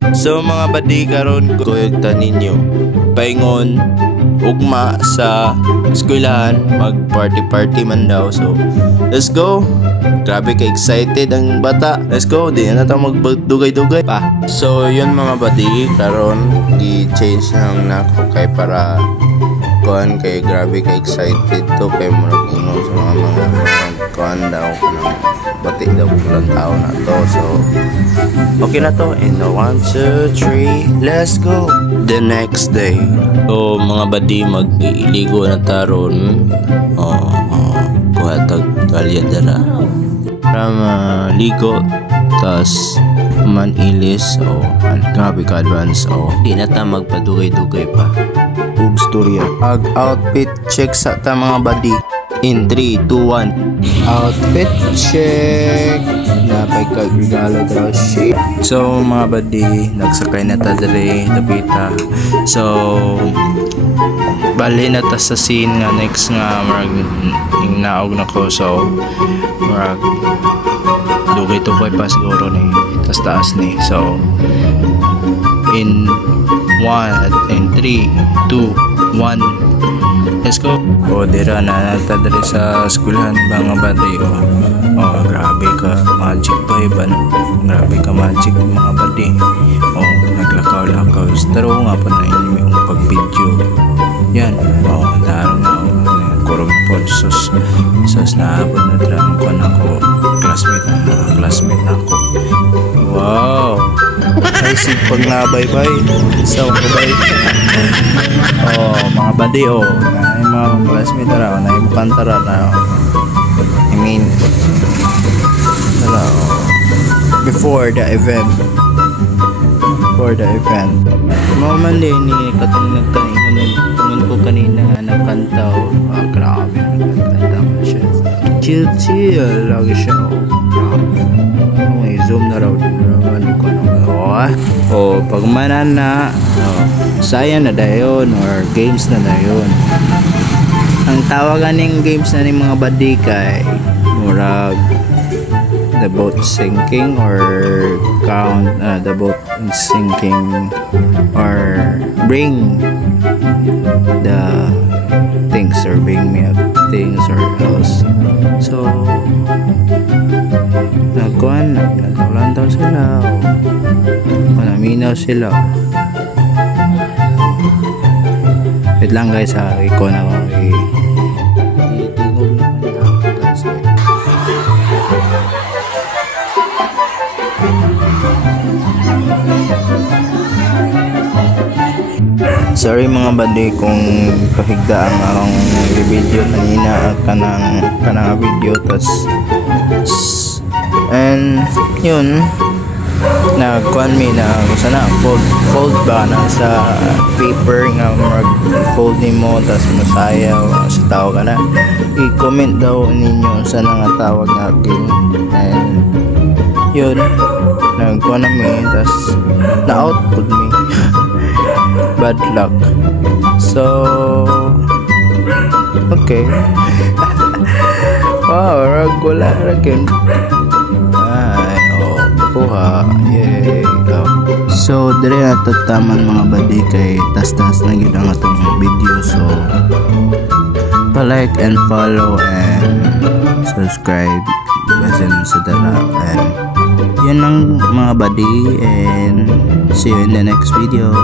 So mga badi, karon kuyogtan ninyo paingon ugma sa eskwelahan, mag party man daw. So let's go. Grabe ka excited ang bata. Let's go. Di na tayo magdugay-dugay pa. So yun mga badi, karon i-change lang na ako kay para kuan kay grabe ka excited to kay murag ingon sa mga kuan daw ng bati daw kulang tao na to. So okay na to. And 1, 2, 3, let's go. The next day, so mga badi, mag-iligo na taron. Kuha tag kalya dara para maligo, tas manilis. Grabe ka advance. Di na ta magpadugay-dugay pa. Ug storya ag outfit check sa ta mga badi. In 3, 2, 1, outfit check. Napay kagregalo daw siya. So mga badi, nagsakay na ta diri dapita. So bali na ta sa scene nga next nga marag naog na ko. So marag dugay to pa siguro ni tas taas ni. So in 1, in 3, 2, 1, let's go. Dira na nata diri sa eskwelahan mga badi. Grabe ka magic vibe, ano? Grabe ka magic mga badi. Naglakaw-lakaw. Taro nga pa na inyo yung pag-video. Yan. Daro na. Kurong po. Sus naabot na drama ko na ako. Classmate na ako. Wow. Ay pag nabay-bay. Isang kabay. Mga badi. Ay mga classmate na. Ay mukantara na. I mean, before the event. Mamali ni katong nagkaingon ko kanina nga nagkanta. Grabe, nagkanta mo siya. Chill lagi siya. May zoom na raw naman ko. Pag manan na saya na dayon or games na dayon. Ang tawagan ng games na ni mga badi kay murag the boat sinking or count the boat sinking or bring the things or bring me up things or else. So naglantaw sila naminaw sila. Wait lang guys, ikaw na ako sorry mga badi kung kahigdaan akong video kanina kanang video tas and yun nagkuhan mi na sana fold ba na sa paper nga mag-fold nimo tas masayaw sa tao ka na i-comment daw ninyo sa nga tawag nga game. And yun nagkuhan na mi tas na-output mi. Bad luck. So okay. Wow, regular again. Kuha. Yay. So dire na to taman mga badi kay tas-tas na gyud ang atong video. So pa-like and follow and subscribe basin sa dala. And yun lang mga badi, and see you in the next video.